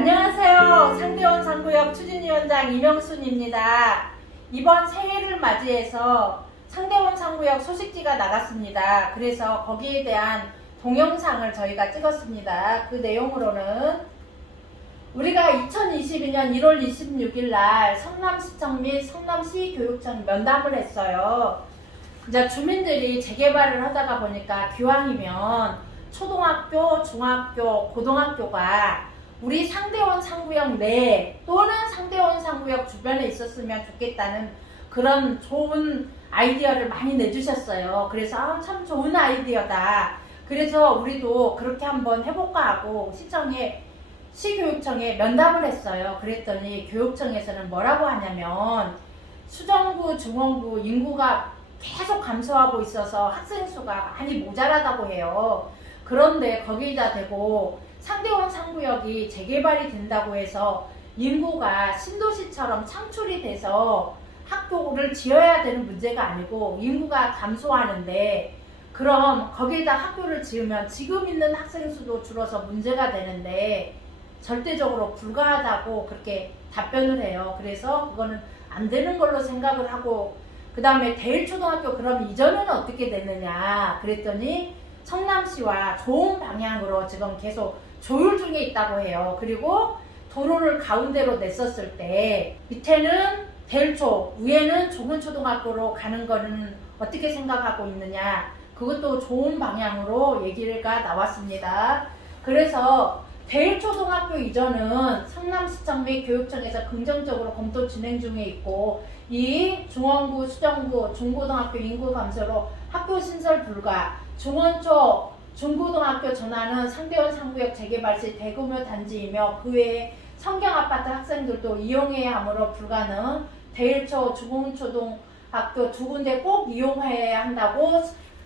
안녕하세요. 상대원 상구역 추진위원장 이명순입니다. 이번 새해를 맞이해서 상대원 상구역 소식지가 나갔습니다. 그래서 거기에 대한 동영상을 저희가 찍었습니다. 그 내용으로는 우리가 2022년 1월 26일 날 성남시청 및 성남시교육청 면담을 했어요. 이제 주민들이 재개발을 하다가 보니까 기왕이면 초등학교, 중학교, 고등학교가 우리 상대원 상구역 내 또는 상대원 상구역 주변에 있었으면 좋겠다는 그런 좋은 아이디어를 많이 내주셨어요. 그래서 참 좋은 아이디어다. 그래서 우리도 그렇게 한번 해볼까 하고 시교육청에 면담을 했어요. 그랬더니 교육청에서는 뭐라고 하냐면 수정구, 중원구 인구가 계속 감소하고 있어서 학생 수가 많이 모자라다고 해요. 그런데 거기다 대고 상대원 상구역이 재개발이 된다고 해서 인구가 신도시처럼 창출이 돼서 학교를 지어야 되는 문제가 아니고 인구가 감소하는데 그럼 거기에다 학교를 지으면 지금 있는 학생 수도 줄어서 문제가 되는데 절대적으로 불가하다고 그렇게 답변을 해요. 그래서 그거는 안 되는 걸로 생각을 하고 그 다음에 대일초등학교 그럼 이전에는 어떻게 됐느냐 그랬더니 성남시와 좋은 방향으로 지금 계속 조율 중에 있다고 해요. 그리고 도로를 가운데로 냈었을 때 밑에는 대일초, 위에는 조근초등학교로 가는 거는 어떻게 생각하고 있느냐 그것도 좋은 방향으로 얘기가 나왔습니다. 그래서 대일초등학교 이전은 성남시청 및 교육청에서 긍정적으로 검토 진행 중에 있고 이 중원구, 수정구, 중고등학교 인구 감소로 학교 신설 불가, 중원초, 중고등학교 전환은 상대원 상구역 재개발 시 대규모 단지이며 그 외에 성경아파트 학생들도 이용해야 하므로 불가능, 대일초, 중원초등학교 두 군데 꼭 이용해야 한다고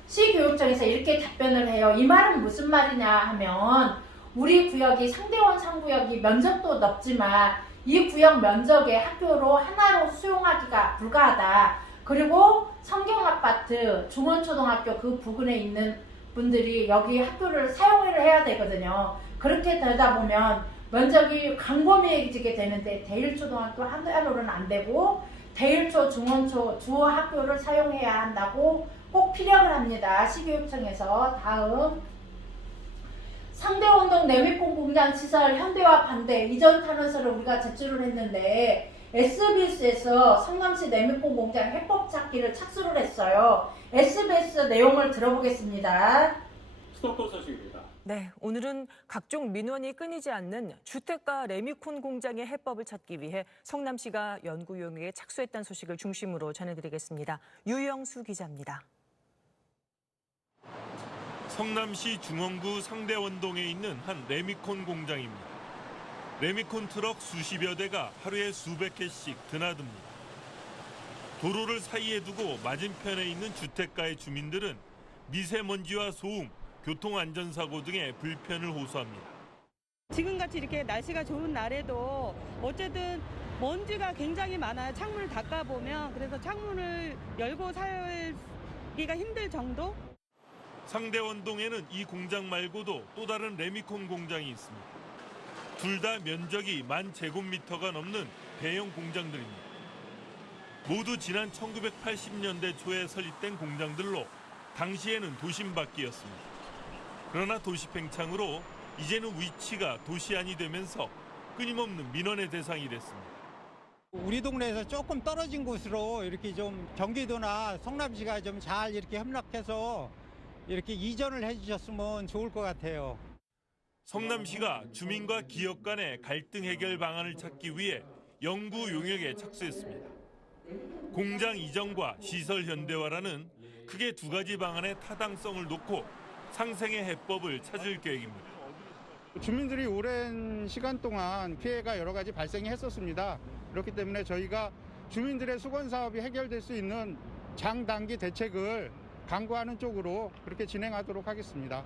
시교육청에서 이렇게 답변을 해요. 이 말은 무슨 말이냐 하면 우리 구역이 상대원 상구역이 면적도 넓지만 이 구역 면적의 학교로 하나로 수용하기가 불가하다. 그리고 성경아파트, 중원초등학교 그 부근에 있는 분들이 여기 학교를 사용을 해야 되거든요. 그렇게 되다 보면 면적이 광범위해지게 되는데 대일초등학교 하나로는 안 되고 대일초, 중원초 두 학교를 사용해야 한다고 꼭 피력을 합니다. 시교육청에서. 다음 상대원동 내미콘 공장 시설 현대화 반대 이전 탄원서를 우리가 제출을 했는데 SBS에서 성남시 내미콘 공장 해법 찾기를 착수를 했어요. SBS 내용을 들어보겠습니다. 수도권 소식입니다. 네, 오늘은 각종 민원이 끊이지 않는 주택가 레미콘 공장의 해법을 찾기 위해 성남시가 연구용역에 착수했다는 소식을 중심으로 전해드리겠습니다. 유영수 기자입니다. 성남시 중원구 상대원동에 있는 한 레미콘 공장입니다. 레미콘 트럭 수십여 대가 하루에 수백 개씩 드나듭니다. 도로를 사이에 두고 맞은편에 있는 주택가의 주민들은 미세먼지와 소음, 교통안전사고 등의 불편을 호소합니다. 지금같이 이렇게 날씨가 좋은 날에도 어쨌든 먼지가 굉장히 많아요. 창문을 닦아보면 그래서 창문을 열고 살기가 힘들 정도? 상대원동에는 이 공장 말고도 또 다른 레미콘 공장이 있습니다. 둘 다 면적이 10,000제곱미터가 넘는 대형 공장들입니다. 모두 지난 1980년대 초에 설립된 공장들로 당시에는 도심 밖이었습니다. 그러나 도시 팽창으로 이제는 위치가 도시 안이 되면서 끊임없는 민원의 대상이 됐습니다. 우리 동네에서 조금 떨어진 곳으로 이렇게 좀 경기도나 성남시가 좀 잘 이렇게 협력해서 이렇게 이전을 해주셨으면 좋을 것 같아요. 성남시가 주민과 기업 간의 갈등 해결 방안을 찾기 위해 연구 용역에 착수했습니다. 공장 이전과 시설 현대화라는 크게 두 가지 방안의 타당성을 놓고 상생의 해법을 찾을 계획입니다. 주민들이 오랜 시간 동안 피해가 여러 가지 발생이 했었습니다. 그렇기 때문에 저희가 주민들의 수건 사업이 해결될 수 있는 장단기 대책을 강구하는 쪽으로 그렇게 진행하도록 하겠습니다.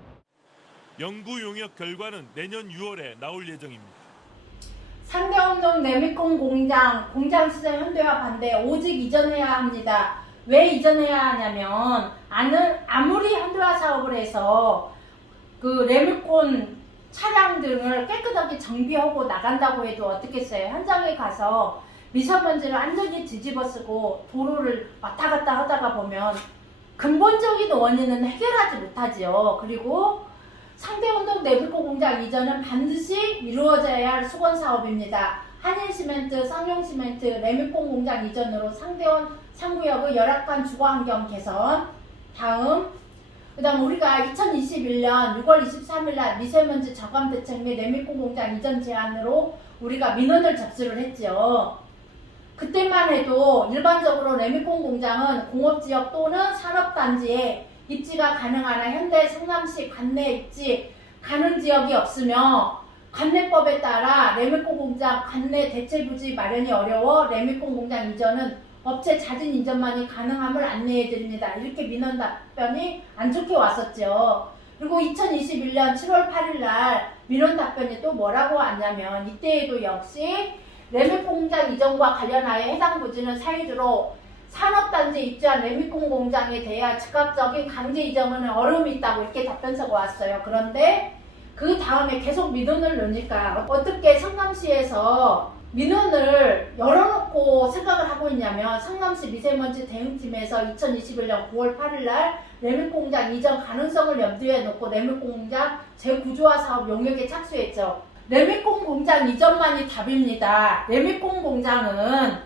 연구 용역 결과는 내년 6월에 나올 예정입니다. 상대원동 내미콘 공장 시설 현대화 반대 오직 이전해야 합니다. 왜 이전해야 하냐면 아무리 현대화 사업을 해서 그 레미콘 차량 등을 깨끗하게 정비하고 나간다고 해도 어떻겠어요? 현장에 가서 미세먼지를 완전히 뒤집어쓰고 도로를 왔다 갔다 하다가 보면 근본적인 원인은 해결하지 못하죠. 그리고 상대운동 내비코 공장 이전은 반드시 이루어져야 할 수건 사업입니다. 한일시멘트, 쌍용시멘트, 레미콘 공장 이전으로 상대원 3구역의 열악한 주거환경 개선. 다음, 그다음 우리가 2021년 6월 23일 날 미세먼지 저감 대책 및 레미콘 공장 이전 제안으로 우리가 민원을 접수를 했죠. 그때만 해도 일반적으로 레미콘 공장은 공업지역 또는 산업단지에 입지가 가능하나 현대 성남시 관내 입지 가능 지역이 없으며 관내법에 따라 레미콘 공장 관내 대체부지 마련이 어려워 레미콘 공장 이전은 업체 자진 이전만이 가능함을 안내해드립니다. 이렇게 민원 답변이 안 좋게 왔었죠. 그리고 2021년 7월 8일 날 민원 답변이 또 뭐라고 왔냐면 이때에도 역시 레미콘 공장 이전과 관련하여 해당 부지는 사유지로 산업단지 입주한 레미콘 공장에 대한 즉각적인 강제 이전은 어려움이 있다고 이렇게 답변서가 왔어요. 그런데 그 다음에 계속 민원을 넣으니까 어떻게 성남시에서 민원을 열어놓고 생각을 하고 있냐면 성남시 미세먼지 대응팀에서 2021년 9월 8일 날 레미콘 공장 이전 가능성을 염두에 놓고 레미콘 공장 재구조화 사업 용역에 착수했죠. 레미콘 공장 이전만이 답입니다. 레미콘 공장은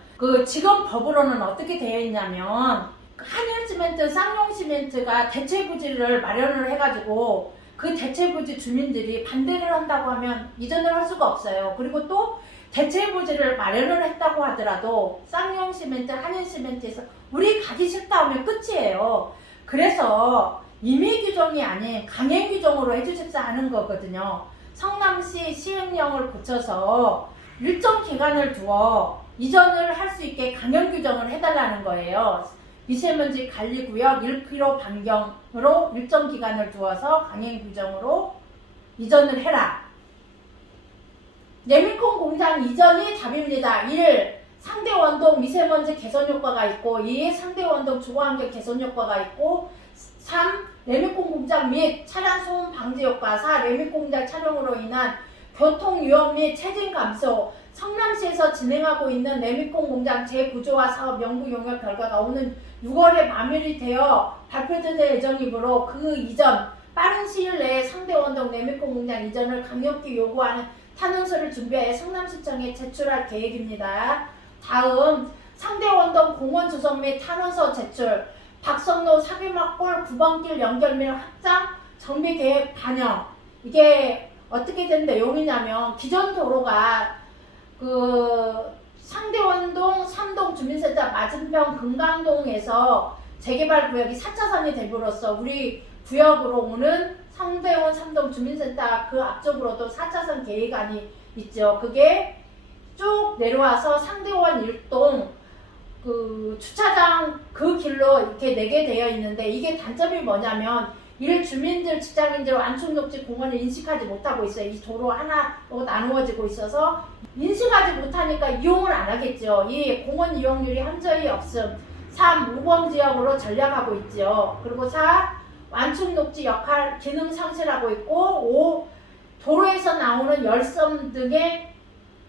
지금 법으로는 어떻게 되어 있냐면 한일시멘트, 쌍용시멘트가 대체부지를 마련을 해가지고 그 대체부지 주민들이 반대를 한다고 하면 이전을 할 수가 없어요. 그리고 또 대체부지를 마련을 했다고 하더라도 쌍용시멘트, 한일시멘트에서 우리 가기 싫다 하면 끝이에요. 그래서 임의 규정이 아닌 강행 규정으로 해주십사 하는 거거든요. 성남시 시행령을 고쳐서 일정 기간을 두어 이전을 할 수 있게 강행 규정을 해달라는 거예요. 미세먼지 관리구역 1km 반경으로 일정 기간을 두어서 강행 규정으로 이전을 해라. 레미콘 공장 이전이 답입니다. 1. 상대원동 미세먼지 개선 효과가 있고 2. 상대원동 주거환경 개선 효과가 있고 3. 레미콘 공장 및 차량 소음 방지 효과 4. 레미콘 공장 촬영으로 인한 교통 위험 및 체증 감소 성남시에서 진행하고 있는 레미콘 공장 재구조화 사업 연구 용역 결과가 오는 6월에 마무리 되어 발표될 예정이므로 그 이전 빠른 시일 내에 상대원동 레미콘 공장 이전을 강력히 요구하는 탄원서를 준비해 성남시청에 제출할 계획입니다. 다음 상대원동 공원 조성 및 탄원서 제출 박성로 사계막골 9번길 연결 및 확장 정비 계획 반영. 이게 어떻게 된 내용이냐면 기존 도로가 상대원동 3동 주민센터 맞은편 금강동에서 재개발 구역이 4차선이 됨으로써 우리 구역으로 오는 상대원 3동 주민센터 그 앞쪽으로도 4차선 계획안이 있죠. 그게 쭉 내려와서 상대원 1동 주차장 그 길로 이렇게 내게 되어 있는데 이게 단점이 뭐냐면 주민들, 직장인들, 완충녹지 공원을 인식하지 못하고 있어요. 이 도로 하나로 나누어지고 있어서 인식하지 못하니까 이용을 안 하겠죠. 이 공원 이용률이 현저히 없음. 3. 모범지역으로 전략하고 있죠. 그리고 4. 완충녹지 역할 기능 상실하고 있고 5. 도로에서 나오는 열섬 등의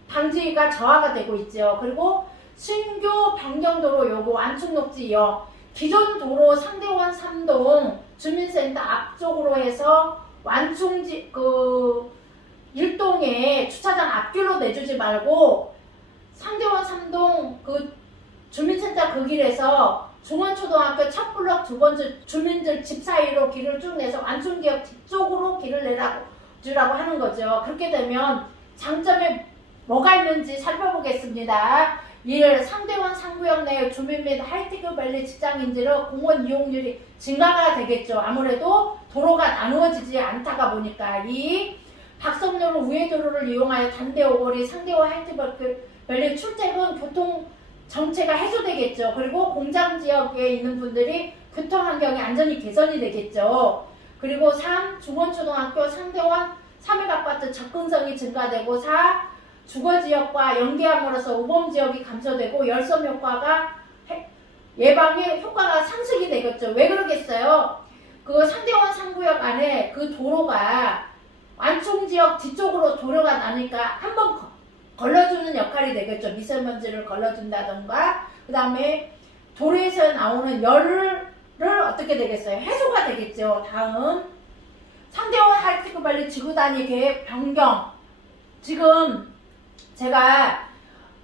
방지가 저하가 되고 있죠. 그리고 신규 변경도로 요구 완충녹지 이용 기존 도로 상대원 3동 주민센터 앞쪽으로 해서 완충지 1동에 주차장 앞길로 내주지 말고 상대원 3동 주민센터 그 길에서 중원초등학교 첫 블럭 두 번째 주민들 집 사이로 길을 쭉 내서 완충지역 뒤쪽으로 길을 내주라고 하는 거죠. 그렇게 되면 장점이 뭐가 있는지 살펴보겠습니다. 1. 상대원 3구역 내 주민 및 하이테크밸리 직장인들의 공원 이용률이 증가가 되겠죠. 아무래도 도로가 나누어지지 않다가 보니까. 2. 박성로로 우회도로를 이용하여 단대 오거리 상대원 하이테크밸리 출퇴근 교통 정체가 해소되겠죠. 그리고 공장 지역에 있는 분들이 교통환경이 안전이 개선이 되겠죠. 그리고 3. 중원초등학교 상대원 3회 아파트 접근성이 증가되고 4. 주거지역과 연계함으로써 우범지역이 감소되고 열섬 효과가 예방에 효과가 상승이 되겠죠. 왜 그러겠어요? 상대원 3구역 안에 그 도로가 완충지역 뒤쪽으로 도로가 나니까 한번 걸러주는 역할이 되겠죠. 미세먼지를 걸러준다던가, 그 다음에 도로에서 나오는 열을 어떻게 되겠어요? 해소가 되겠죠. 다음, 상대원 하이테크밸리 지구단위 계획 변경. 지금 제가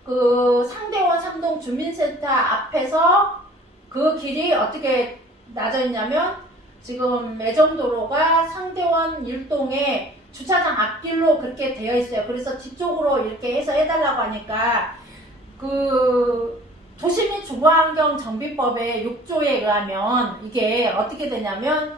그 상대원 삼동 주민센터 앞에서 그 길이 어떻게 나져 있냐면, 지금 매점도로가 상대원 1동에 주차장 앞길로 그렇게 되어 있어요. 그래서 뒤쪽으로 이렇게 해서 해달라고 하니까, 그 도시및 주거환경 정비법의 6조에 의하면 이게 어떻게 되냐면,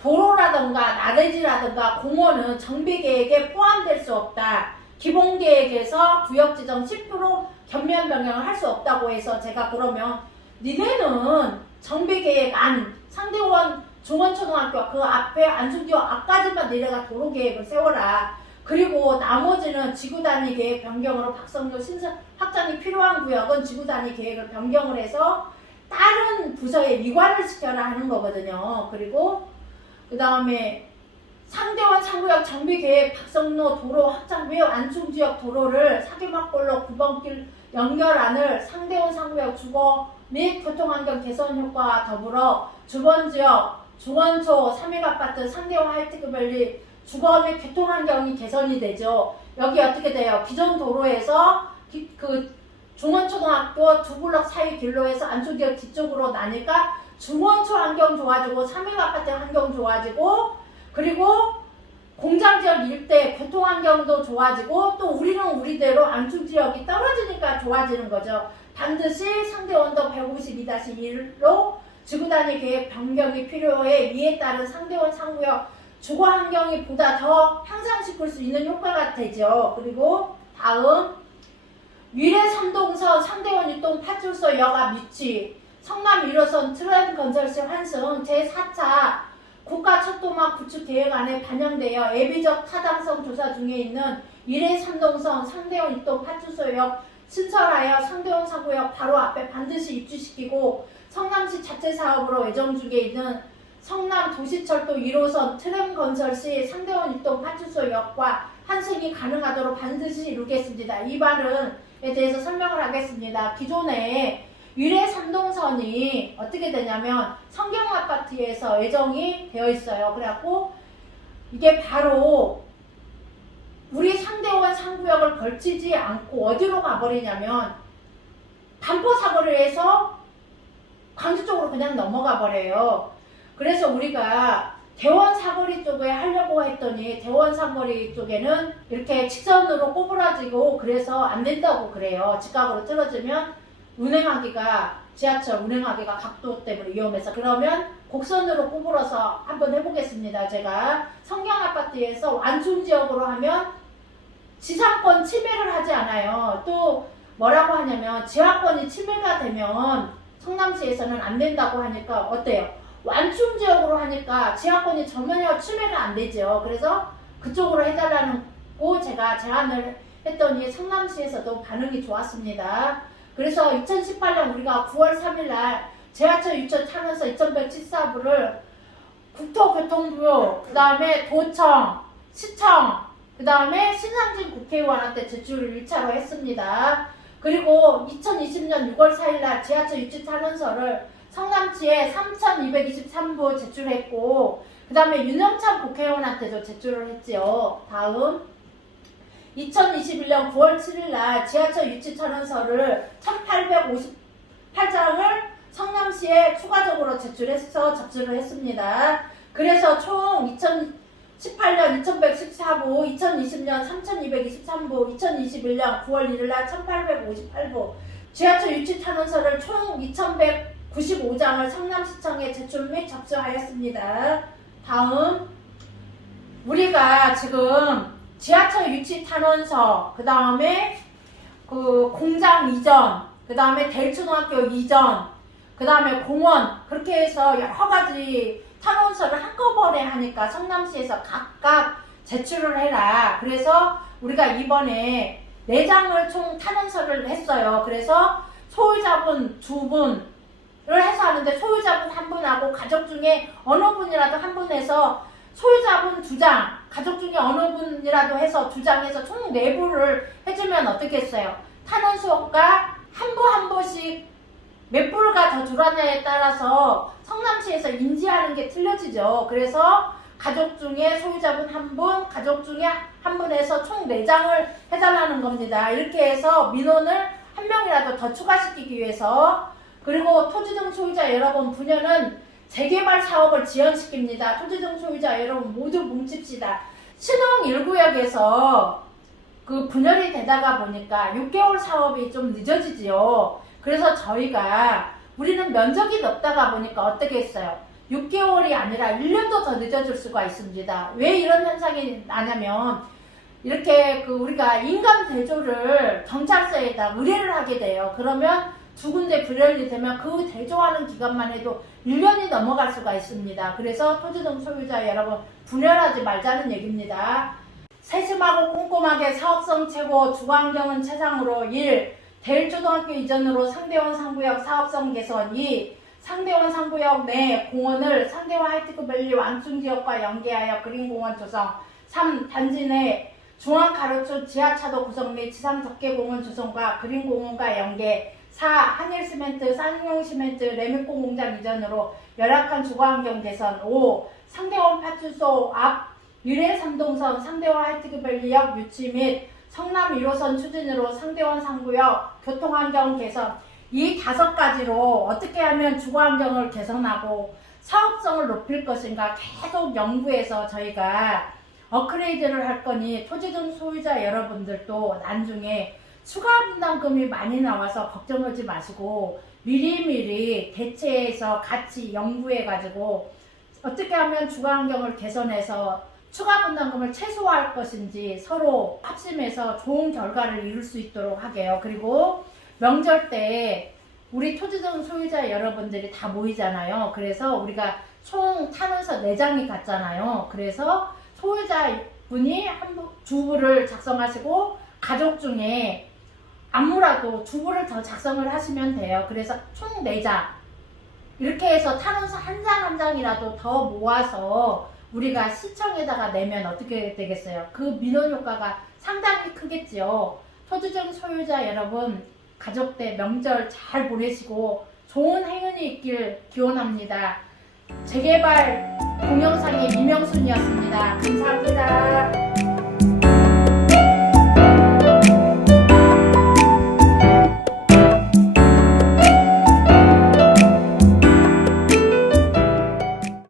도로라든가 나대지라든가 공원은 정비계획에 포함될 수 없다. 기본계획에서 구역지정 10% 전면 변경을 할 수 없다고 해서, 제가 그러면 니네는 정비계획 안, 상대원 중원초등학교 그 앞에 안중지역 앞까지만 니네가 도로계획을 세워라. 그리고 나머지는 지구단위 계획 변경으로 박성료 신설 확장이 필요한 구역은 지구단위 계획을 변경을 해서 다른 부서에 이관을 시켜라 하는 거거든요. 그리고 그 다음에 상대원 상구역 정비계획 박성로 도로 확장 외 안중지역 도로를 사기막골로 9번길 연결안을 상대원 상구역 주거 및 교통환경 개선 효과와 더불어 주번지역 중원초 3일아파트 상대원 하이테크밸리 주거 및 교통환경이 개선이 되죠. 여기 어떻게 돼요? 기존 도로에서 그 중원초등학교 두 블럭 사이 길로에서 안중지역 뒤쪽으로 나니까 중원초 환경 좋아지고 3일아파트 환경 좋아지고, 그리고 공장지역 일대 교통환경도 좋아지고, 또 우리는 우리대로 안중지역이 떨어지니까 좋아지는 거죠. 반드시 상대원도 152-1로 지구단위 계획 변경이 필요해. 이에 따른 상대원 상구역 주거환경이 보다 더 향상시킬 수 있는 효과가 되죠. 그리고 다음, 위례 삼동선 상대원 유동 파출소 여가 위치, 성남 1호선 트램 건설시 환승 제4차 국가철도망 구축 계획안에 반영되어 예비적 타당성 조사 중에 있는 위례 삼동선 상대원 유동 파출소역 신설하여 상대원 상구역 바로 앞에 반드시 입주시키고, 성남시 자체 사업으로 예정 중에 있는 성남 도시철도 1호선 트램 건설 시 상대원 유동 파출소역과 환승이 가능하도록 반드시 이루겠습니다. 이 발언에 대해서 설명을 하겠습니다. 기존에 위례 삼동선이 어떻게 되냐면 성경아파트에서 예정이 되어 있어요. 그래갖고 이게 바로 우리 상대원 상구역을 걸치지 않고 어디로 가버리냐면 반포사거리에서 광주 쪽으로 그냥 넘어가 버려요. 그래서 우리가 대원 사거리 쪽에 하려고 했더니 대원 사거리 쪽에는 이렇게 직선으로 꼬부라지고 그래서 안 된다고 그래요. 직각으로 틀어지면 운행하기가, 지하철 운행하기가 각도 때문에 위험해서, 그러면 곡선으로 꼬불어서 한번 해보겠습니다. 제가 성경아파트에서 완충지역으로 하면 지상권 침해를 하지 않아요. 또 뭐라고 하냐면 지하권이 침해가 되면 성남시에서는 안 된다고 하니까 어때요? 완충지역으로 하니까 지하권이 전혀 침해가 안 되죠. 그래서 그쪽으로 해달라는 거 제가 제안을 했더니 성남시에서도 반응이 좋았습니다. 그래서 2018년 우리가 9월 3일날 지하철 유천 타면서 2174부를 국토교통부, 그 다음에 도청, 시청, 그 다음에 신상진 국회의원한테 제출을 1차로 했습니다. 그리고 2020년 6월 4일날 지하철 유치 탄원서를 성남시에 3223부 제출했고, 그 다음에 윤영찬 국회의원한테도 제출을 했지요. 다음 2021년 9월 7일날 지하철 유치 탄원서를 1858장을 성남시에 추가적으로 제출해서 접수를 했습니다. 그래서 총 2018년 2114부, 2020년 3223부, 2021년 9월 1일날 1858부 지하철 유치 탄원서를 총 2195장을 성남시청에 제출 및 접수하였습니다. 다음, 우리가 지금 지하철 유치 탄원서, 그 다음에 그 공장 이전, 그 다음에 대일초등학교 이전, 그 다음에 공원, 그렇게 해서 여러 가지 탄원서를 한꺼번에 하니까 성남시에서 각각 제출을 해라. 그래서 우리가 이번에 4장을 총 탄원서를 했어요. 그래서 소유자분 2분을 해서 하는데, 소유자분 1분하고 가족 중에 어느 분이라도 한 분에서 소유자분 2장, 가족 중에 어느 분이라도 해서 2장에서 총 4부를 해주면 어떻겠어요? 탄원수업가 한 부씩 몇 부가 더 들어왔냐에 따라서 성남시에서 인지하는 게 틀려지죠. 그래서 가족 중에 소유자분 1분, 가족 중에 1분에서 총 4장을 해달라는 겁니다. 이렇게 해서 민원을 1명이라도 더 추가시키기 위해서. 그리고 토지 등 소유자 여러분, 분야는 재개발 사업을 지연시킵니다. 토지 등 소유자 여러분 모두 뭉칩시다. 신흥 1구역에서 그 분열이 되다가 보니까 6개월 사업이 좀 늦어지지요. 그래서 저희가 우리는 면적이 넓다가 보니까 어떻게 했어요? 6개월이 아니라 1년도 더 늦어질 수가 있습니다. 왜 이런 현상이 나냐면 이렇게 우리가 인감 대조를 경찰서에다 의뢰를 하게 돼요. 그러면 2군데 분열이 되면 그 대조하는 기간만 해도 1년이 넘어갈 수가 있습니다. 그래서 토지 등 소유자 여러분 분열하지 말자는 얘기입니다. 세심하고 꼼꼼하게 사업성 최고, 주거환경은 최상으로 1. 대일초등학교 이전으로 상대원 상구역 사업성 개선 2. 상대원 상구역 내 공원을 상대원 하이테크밸리 완충지역과 연계하여 그린공원 조성 3. 단지 내 중앙가로수 지하차도 구성 및 지상적개공원 조성과 그린공원과 연계 4. 한일시멘트, 쌍용시멘트, 레미콘 공장 이전으로 열악한 주거환경 개선 5. 상대원 파출소 앞 유래 3동선 상대원 하이테크밸리역 유치 및 성남 1호선 추진으로 상대원 상구역 교통환경 개선. 이 5가지로 어떻게 하면 주거환경을 개선하고 사업성을 높일 것인가 계속 연구해서 저희가 업그레이드를 할 거니 토지 등 소유자 여러분들도 나중에 추가 분담금이 많이 나와서 걱정하지 마시고 미리미리 대체해서 같이 연구해 가지고 어떻게 하면 주거환경을 개선해서 추가 분담금을 최소화할 것인지 서로 합심해서 좋은 결과를 이룰 수 있도록 하게요. 그리고 명절 때 우리 토지 등 소유자 여러분들이 다 모이잖아요. 그래서 우리가 총 탄원서 4장이 갔잖아요. 그래서 소유자분이 주부를 작성하시고 가족 중에 아무라도 주부를 더 작성을 하시면 돼요. 그래서 총 4장 이렇게 해서 탄원서 한 장 한 장이라도 더 모아서 우리가 시청에다가 내면 어떻게 되겠어요? 그 민원 효과가 상당히 크겠지요. 토지 등 소유자 여러분 가족 때 명절 잘 보내시고 좋은 행운이 있길 기원합니다. 재개발 동영상의 이명순이었습니다. 감사합니다.